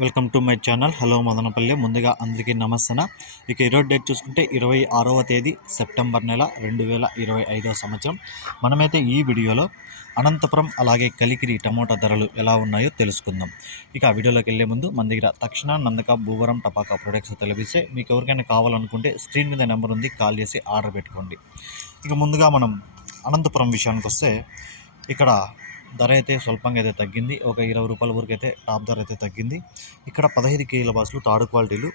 Welcome to my channel. Hello Madanapalle. ముందుగా అందరికీ నమస్తన? ఇక ఈరోజు డేట్ చూసుకుంటే ఇరవై ఆరవ తేదీ సెప్టెంబర్ నెల రెండు వేల ఇరవై ఐదవ సంవత్సరం. మనమైతే ఈ వీడియోలో అనంతపురం అలాగే కలికిరి టమోటా ధరలు ఎలా ఉన్నాయో తెలుసుకుందాం. ఇక ఆ వీడియోలోకి వెళ్ళే ముందు మన దగ్గర తక్షణ నందక భూవరం టపాకా ప్రొడక్ట్స్ తెలిపిస్తే మీకు ఎవరికైనా కావాలనుకుంటే స్క్రీన్ మీద నెంబర్ ఉంది కాల్ చేసి ఆర్డర్ పెట్టుకోండి. ఇక ముందుగా మనం అనంతపురం విషయానికి వస్తే ఇక్కడ ధర అయితే స్వల్పంగా అయితే తగ్గింది. ఒక ఇరవై రూపాయల వరకు అయితే టాప్ ధర అయితే తగ్గింది. ఇక్కడ పదహైదు కేజీల బాసులు తాడు క్వాలిటీలు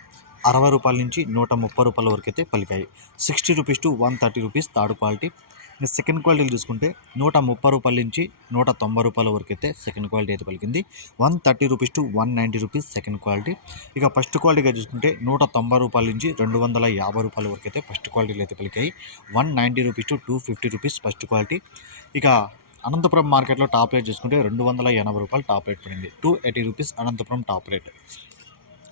అరవై రూపాయల నుంచి నూట ముప్పై రూపాయల వరకు అయితే పలికాయి. Sixty rupees to one thirty rupees తాడు క్వాలిటీ. ఇంకా సెకండ్ క్వాలిటీలు చూసుకుంటే నూట ముప్పై రూపాయల నుంచి నూట తొంభై రూపాయల వరకు అయితే సెకండ్ క్వాలిటీ అయితే పలికింది. One thirty rupees to one ninety rupees second quality. ఇక ఫస్ట్ క్వాలిటీగా చూసుకుంటే నూట తొంభై రూపాయల నుంచి రెండు వందల యాభై రూపాయల వరకు అయితే ఫస్ట్ క్వాలిటీలు అయితే పలికాయి. One ninety rupees to two fifty rupees first quality. ఇక అనంతపురం మార్కెట్లో టాప్ రేట్ చూసుకుంటే రెండు వందల ఎనభై రూపాయలు టాప్ రేట్ పడింది. Two eighty rupees Anantapuram top rate.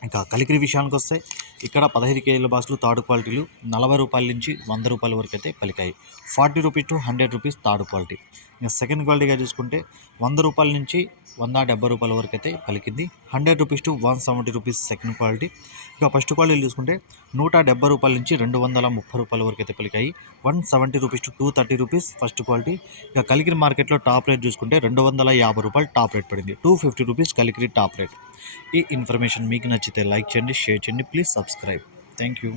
ఇంకా కలికిరి విషయానికి వస్తే ఇక్కడ పదహైదు కేజీల బాక్సులు థర్డ్ క్వాలిటీలు నలభై రూపాయల నుంచి వంద రూపాయల వరకు అయితే పలికాయి. Forty rupees to hundred rupees third quality. ఇంకా సెకండ్ క్వాలిటీగా చూసుకుంటే వంద రూపాయల నుంచి వంద డెబ్బై రూపాయల వరకు అయితే పలికింది. Hundred rupees to one seventy rupees second quality ఇక ఫస్ట్ క్వాలిటీ చూసుకుంటే నూట డెబ్బై రూపాయల నుంచి రెండు వందల ముప్పై రూపాయల వరకు అయితే పలికాయి. One seventy rupees to two thirty rupees first quality ఇక కలికిరి మార్కెట్లో టాప్ రేట్ చూసుకుంటే రెండు వందల యాభై రూపాయలు టాప్ రేట్ పడింది. Two fifty rupees Kalikiri top rate ఈ ఇన్ఫర్మేషన్ మీకు నచ్చితే లైక్ చేయండి షేర్ చేయండి ప్లీజ్ సబ్స్క్రైబ్ థ్యాంక్ యూ